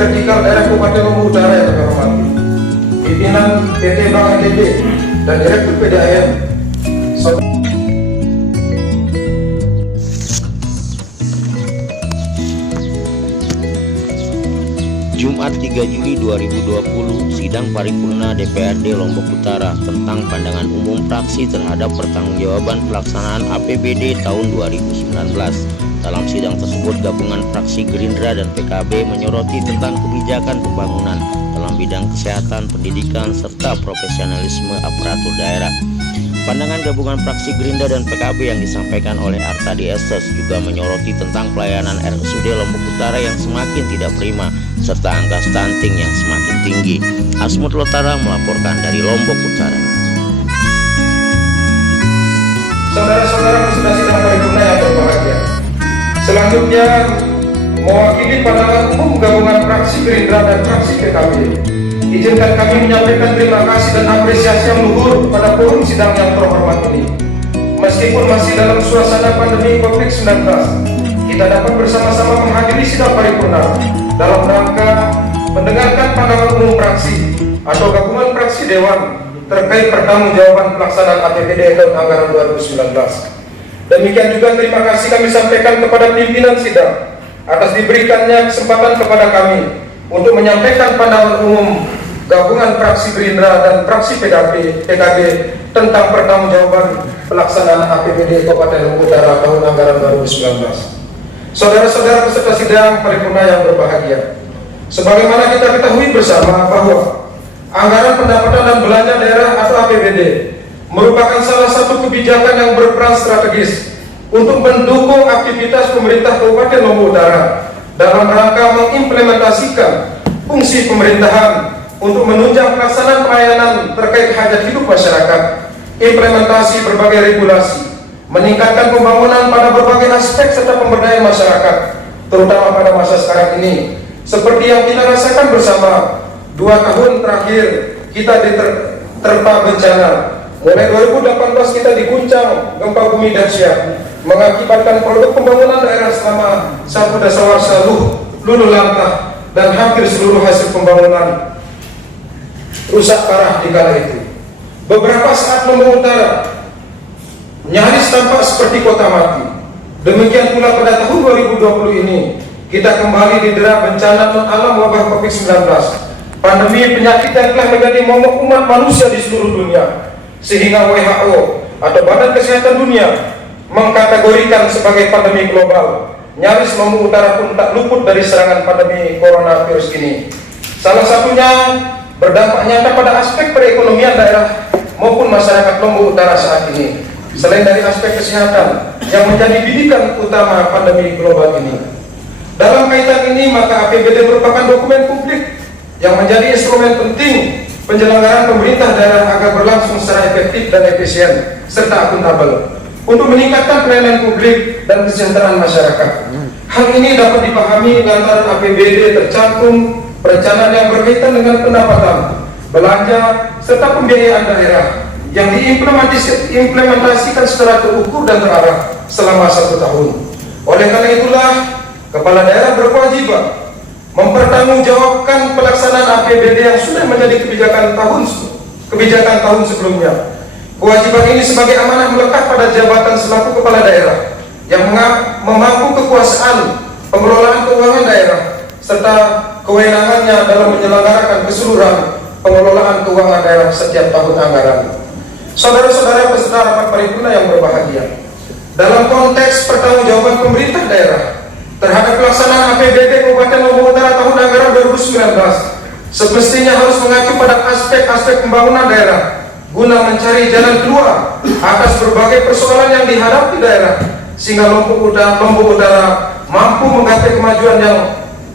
vertikal daerah Kabupaten Lombok Utara yang kami hormati, pimpinan PT Bank NTB dan Direktur PDAM, Jumat 3 Juli 2020, sidang paripurna DPRD Lombok Utara tentang pandangan umum fraksi terhadap pertanggungjawaban pelaksanaan APBD tahun 2019. Dalam sidang tersebut, gabungan fraksi Gerindra dan PKB menyoroti tentang kebijakan pembangunan dalam bidang kesehatan, pendidikan, serta profesionalisme aparatur daerah. Pandangan gabungan fraksi Gerindra dan PKB yang disampaikan oleh Artadi Eses juga menyoroti tentang pelayanan RSUD Lombok Utara yang semakin tidak prima, serta angka stunting yang semakin tinggi. Asmut Lotara melaporkan dari Lombok Utara. saudara-saudara peserta sidang paripurna yang berbahagia, selanjutnya mewakili pandangan umum gabungan fraksi Gerindra dan fraksi PKB, izinkan kami menyampaikan terima kasih dan apresiasi yang luhur kepada forum sidang yang terhormat ini. Meskipun masih dalam suasana pandemi COVID-19, kita dapat bersama-sama menghadiri sidang paripurna dalam rangka mendengarkan pandangan umum fraksi atau gabungan fraksi dewan terkait pertanggungjawaban pelaksanaan APBD tahun anggaran 2019. Demikian juga terima kasih kami sampaikan kepada pimpinan sidang atas diberikannya kesempatan kepada kami untuk menyampaikan pandangan umum gabungan fraksi Gerindra dan fraksi PKB tentang pertanggungjawaban pelaksanaan APBD Kabupaten Lombok Utara tahun anggaran 2019. Saudara-saudara peserta sidang paripurna yang berbahagia, sebagaimana kita ketahui bersama bahwa anggaran pendapatan dan belanja daerah atau APBD merupakan salah satu kebijakan yang berperan strategis untuk mendukung aktivitas pemerintah Kabupaten Lombok Utara dalam rangka mengimplementasikan fungsi pemerintahan untuk menunjang pelaksanaan pelayanan terkait hajat hidup masyarakat, implementasi berbagai regulasi, meningkatkan pembangunan pada berbagai aspek serta pemberdayaan masyarakat, terutama pada masa sekarang ini. Seperti yang kita rasakan bersama, 2 tahun terakhir kita diterpa bencana. Mulai 2018 kita diguncang gempa bumi dahsyat, mengakibatkan produk pembangunan daerah selama 1 dasawarsa luluh lantah dan hampir seluruh hasil pembangunan rusak parah di kala itu. Beberapa saat Lombok Utara nyaris tampak seperti kota mati. Demikian pula pada tahun 2020 ini kita kembali didera bencana non alam wabah COVID-19, pandemi penyakit yang telah menjadi momok umat manusia di seluruh dunia, sehingga WHO atau Badan Kesehatan Dunia mengkategorikan sebagai pandemi global. Nyaris Lombok Utara pun tak luput dari serangan pandemi coronavirus ini. Salah satunya berdampak nyata pada aspek perekonomian daerah maupun masyarakat Lombok Utara saat ini. Selain dari aspek kesehatan yang menjadi bidikan utama pandemi global ini, dalam kaitan ini maka APBD merupakan dokumen publik yang menjadi instrumen penting penyelenggaraan pemerintah daerah agar berlangsung secara efektif dan efisien serta akuntabel untuk meningkatkan pelayanan publik dan kesejahteraan masyarakat. Hal ini dapat dipahami lantaran APBD tercantum perencanaan yang berkaitan dengan pendapatan, belanja, serta pembiayaan daerah yang diimplementasikan secara terukur dan terarah selama 1 tahun. Oleh karena itulah, kepala daerah berkewajiban mempertanggungjawabkan pelaksanaan APBD yang sudah menjadi kebijakan tahun sebelumnya. Kewajiban ini sebagai amanah melekat pada jabatan selaku kepala daerah yang memangku kekuasaan pengelolaan keuangan daerah serta kewenangannya dalam menyelenggarakan keseluruhan pengelolaan keuangan daerah setiap tahun anggaran. Saudara-saudara peserta rapat paripurna yang berbahagia, dalam konteks pertanggungjawaban pemerintah daerah terhadap pelaksanaan APBD Kabupaten Lombok Utara tahun anggaran 2019, semestinya harus mengacu pada aspek-aspek pembangunan daerah guna mencari jalan keluar atas berbagai persoalan yang dihadapi daerah, sehingga Lombok Utara mampu menggapai kemajuan yang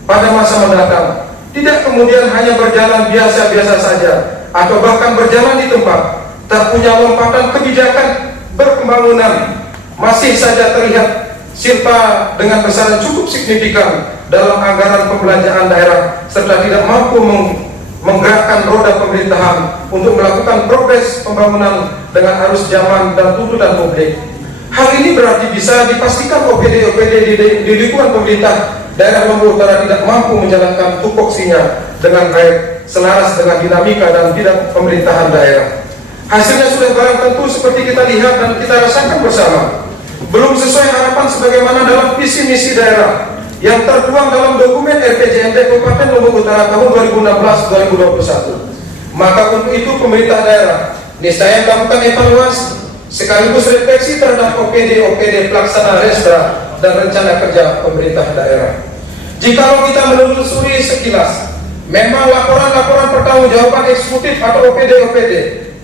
pada masa mendatang. Tidak kemudian hanya berjalan biasa-biasa saja atau bahkan berjalan di tempat, tak punya lompatan kebijakan berpembangunan, masih saja terlihat serta dengan besaran cukup signifikan dalam anggaran pembelanjaan daerah serta tidak mampu menggerakkan roda pemerintahan untuk melakukan progres pembangunan dengan arus zaman dan tuntutan publik. Hal ini berarti bisa dipastikan OPD di lingkungan pemerintah daerah Lombok Utara tidak mampu menjalankan tupoksinya dengan baik, selaras dengan dinamika dan bidang pemerintahan daerah. Hasilnya sudah barang tentu seperti kita lihat dan kita rasakan bersama. Belum sesuai harapan sebagaimana dalam visi misi daerah yang tertuang dalam dokumen RPJMD Kabupaten Lombok Utara tahun 2016-2021. Maka untuk itu pemerintah daerah niscaya melakukan evaluasi sekaligus refleksi terhadap OPD pelaksana restra dan rencana kerja pemerintah daerah. Jikalau kita menelusuri sekilas, memang laporan-laporan pertanggungjawaban eksekutif atau OPD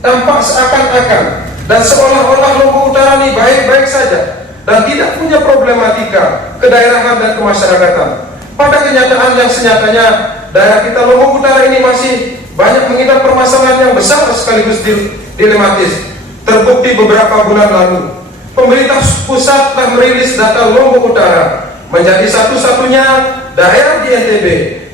tampak seakan-akan dan seolah-olah Lombok Utara ini baik-baik saja dan tidak punya problematika kedaerahan dan kemasyarakatan. Pada kenyataan yang senyatanya, daerah kita Lombok Utara ini masih banyak mengidap permasalahan yang besar sekaligus dilematis. Terbukti beberapa bulan lalu, pemerintah pusat telah merilis data Lombok Utara menjadi satu-satunya daerah di NTB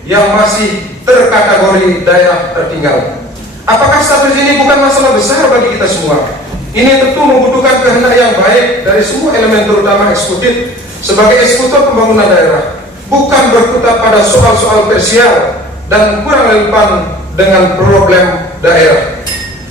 yang masih terkategori daerah tertinggal. Apakah status ini bukan masalah besar bagi kita semua? Ini tentu membutuhkan kehendak yang baik dari semua elemen terutama eksekutif sebagai eksekutor pembangunan daerah, bukan berkutat pada soal-soal tersier dan kurang relevan dengan problem daerah.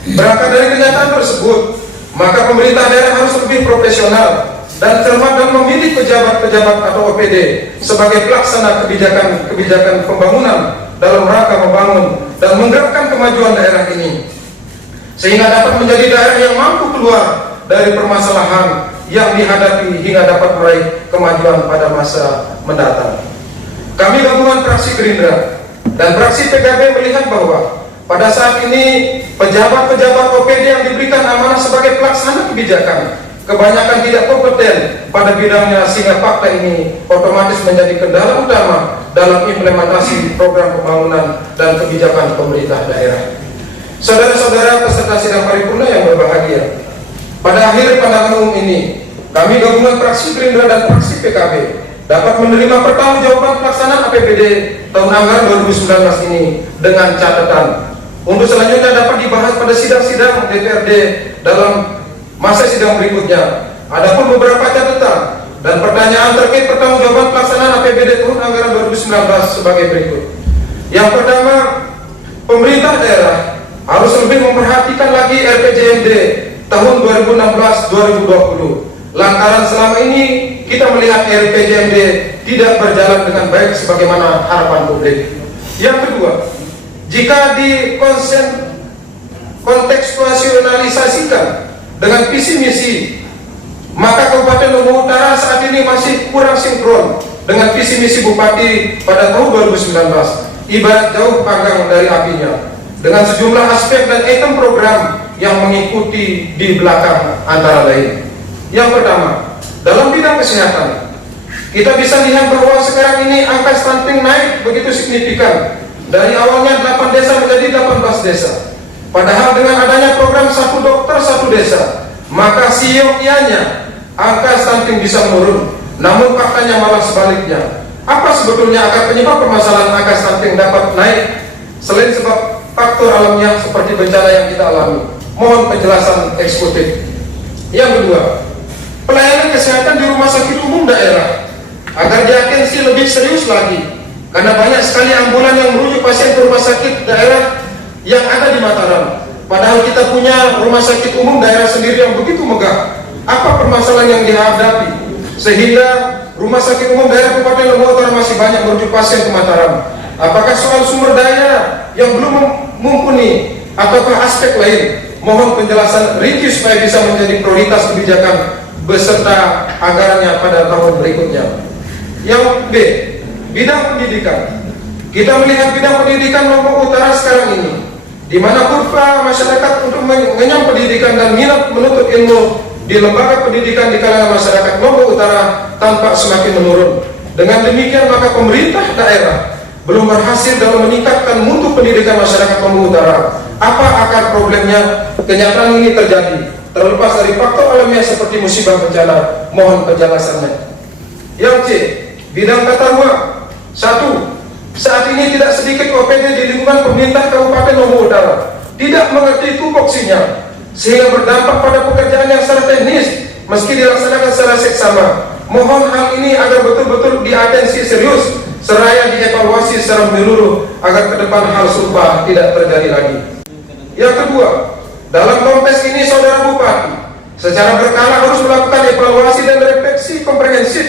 Berangkat dari kenyataan tersebut, maka pemerintah daerah harus lebih profesional dan cermat dalam memilih pejabat-pejabat atau OPD sebagai pelaksana kebijakan pembangunan dalam rangka membangun dan menggerakkan kemajuan daerah ini, sehingga dapat menjadi daerah yang mampu keluar dari permasalahan yang dihadapi hingga dapat meraih kemajuan pada masa mendatang. Kami gabungan fraksi Gerindra dan fraksi PKB melihat bahwa pada saat ini pejabat-pejabat OPD yang diberikan amanah sebagai pelaksana kebijakan kebanyakan tidak kompeten pada bidangnya, sehingga fakta ini otomatis menjadi kendala utama dalam implementasi program pembangunan dan kebijakan pemerintah daerah. Saudara-saudara peserta sidang paripurna yang berbahagia, pada akhir pandangan umum ini, kami gabungan fraksi Gerindra dan fraksi PKB dapat menerima pertanggungjawaban pelaksanaan APBD tahun anggaran 2019 ini dengan catatan untuk selanjutnya dapat dibahas pada sidang-sidang DPRD dalam masa sidang berikutnya. Adapun beberapa catatan dan pertanyaan terkait pertanggungjawaban pelaksanaan APBD tahun anggaran 2019 sebagai berikut. Yang pertama, pemerintah daerah harus lebih memperhatikan lagi RPJMD tahun 2016-2020. Lantaran selama ini kita melihat RPJMD tidak berjalan dengan baik sebagaimana harapan publik. Yang kedua, jika kontekstualisasikan dengan visi misi, maka Kabupaten Lombok Utara saat ini masih kurang sinkron dengan visi misi Bupati pada tahun 2019, ibarat jauh panggang dari apinya, dengan sejumlah aspek dan item program yang mengikuti di belakang antara lain. Yang pertama, dalam bidang kesehatan, kita bisa lihat bahwa sekarang ini angka stunting naik begitu signifikan. Dari awalnya 8 desa menjadi 18 desa. Padahal dengan adanya program 1 dokter 1 desa, maka siokianya angka stunting bisa menurun. Namun faktanya malah sebaliknya. Apa sebetulnya akar penyebab permasalahan angka stunting dapat naik selain sebab faktor alamiah seperti bencana yang kita alami? Mohon penjelasan eksekutif. Yang kedua, pelayanan kesehatan di rumah sakit umum daerah agar diatensi lebih serius lagi, karena banyak sekali ambulan yang merujuk pasien ke rumah sakit daerah yang ada di Mataram. Padahal kita punya rumah sakit umum daerah sendiri yang begitu megah. Apa permasalahan yang dihadapi sehingga rumah sakit umum daerah Kabupaten Lombok Utara masih banyak merujuk pasien ke Mataram? Apakah soal sumber daya yang belum mumpuni ataukah aspek lain? Mohon penjelasan rinci supaya bisa menjadi prioritas kebijakan beserta anggarannya pada tahun berikutnya. Yang B, bidang pendidikan. Kita melihat bidang pendidikan Lombok Utara sekarang ini, di mana kurva masyarakat untuk mengenyam pendidikan dan minat menuntut ilmu di lembaga pendidikan di kalangan masyarakat Lombok Utara tampak semakin menurun. Dengan demikian maka pemerintah daerah belum berhasil dalam meningkatkan mutu pendidikan masyarakat Lombok Utara. Apa akar problemnya? Kenyataan ini terjadi terlepas dari faktor alamiah seperti musibah bencana. Mohon penjelasannya. Yang C, bidang tata ruang. 1. Saat ini tidak sedikit OPD di lingkungan pemerintah Kabupaten Lombok Utara tidak mengerti tupoksinya, sehingga berdampak pada pekerjaan yang secara teknis meski dilaksanakan secara seksama. Mohon hal ini agar betul-betul diatensi serius seraya dievaluasi secara menyeluruh agar ke depan hal serupa tidak terjadi lagi. Yang kedua, dalam konteks ini Saudara Bupati secara berkala harus melakukan evaluasi dan refleksi komprehensif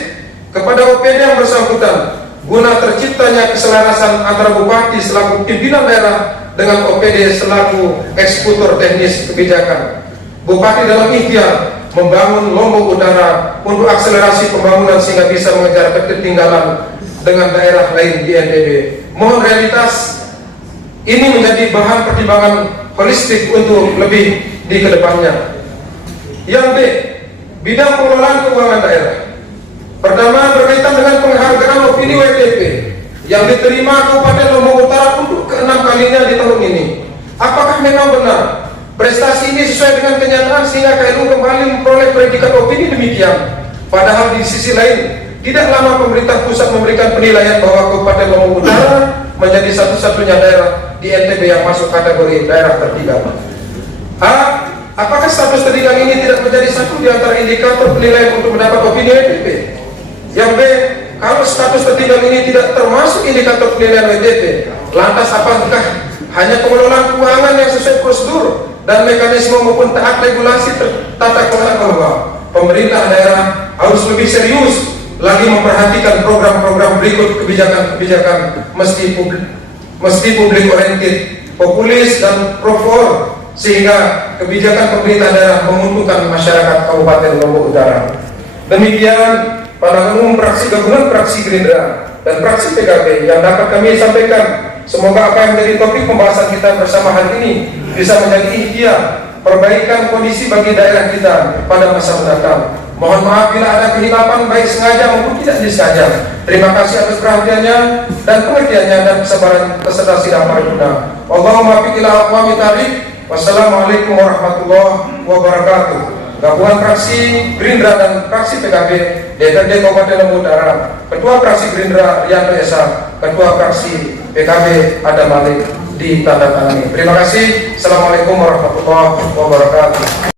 kepada OPD yang bersangkutan guna terciptanya keselarasan antara Bupati selaku pimpinan daerah dengan OPD selaku eksekutor teknis kebijakan. Bupati dalam ikhtiar membangun Lombok Utara untuk akselerasi pembangunan sehingga bisa mengejar ketertinggalan dengan daerah lain di NTB. Mohon realitas ini menjadi bahan pertimbangan holistik untuk lebih di kedepannya. Yang B, bidang pengelolaan keuangan daerah. Pertama, berkaitan dengan penghargaan opini WTP yang diterima Kabupaten Lombok Utara untuk ke-6 kalinya di tahun ini. Apakah memang benar prestasi ini sesuai dengan kenyataan sehingga KLU kembali memperoleh predikat opini demikian? Padahal di sisi lain, tidak lama pemerintah pusat memberikan penilaian bahwa Kabupaten Lombok Utara menjadi satu-satunya daerah di NTB yang masuk kategori daerah tertinggal. A. Apakah status tertinggal ini tidak menjadi satu di antara indikator penilaian untuk mendapat opini WTP? Yang B. Kalau status tertinggal ini tidak termasuk indikator penilaian WTP, lantas apakah hanya pengelolaan keuangan yang sesuai prosedur dan mekanisme maupun taat regulasi tata kelola bahwa pemerintah daerah harus lebih serius lagi memperhatikan program-program berikut kebijakan-kebijakan mesti publik oriented, populis dan pro sehingga kebijakan pemerintah daerah menguntungkan masyarakat Kabupaten Lombok Utara. Demikian pandangan umum fraksi gabungan fraksi Gerindra dan fraksi PKB yang dapat kami sampaikan. Semoga apa yang menjadi topik pembahasan kita bersama hari ini bisa menjadi ikhtiar perbaikan kondisi bagi daerah kita pada masa mendatang. Mohon maaf bila ada kehilapan baik sengaja maupun tidak disengaja. Terima kasih atas perhatiannya dan pengertiannya dan kesabaran peserta sidang paripurna. Allahumma fiq ila aqwamit thariq. Wassalamualaikum warahmatullahi wabarakatuh. Gabungan fraksi Gerindra dan fraksi PKB DPRD Kabupaten Lombok Utara, Ketua fraksi Gerindra Rianto Esa, Ketua fraksi PKB Adam Malik ditandatangani. Terima kasih. Assalamualaikum warahmatullahi wabarakatuh.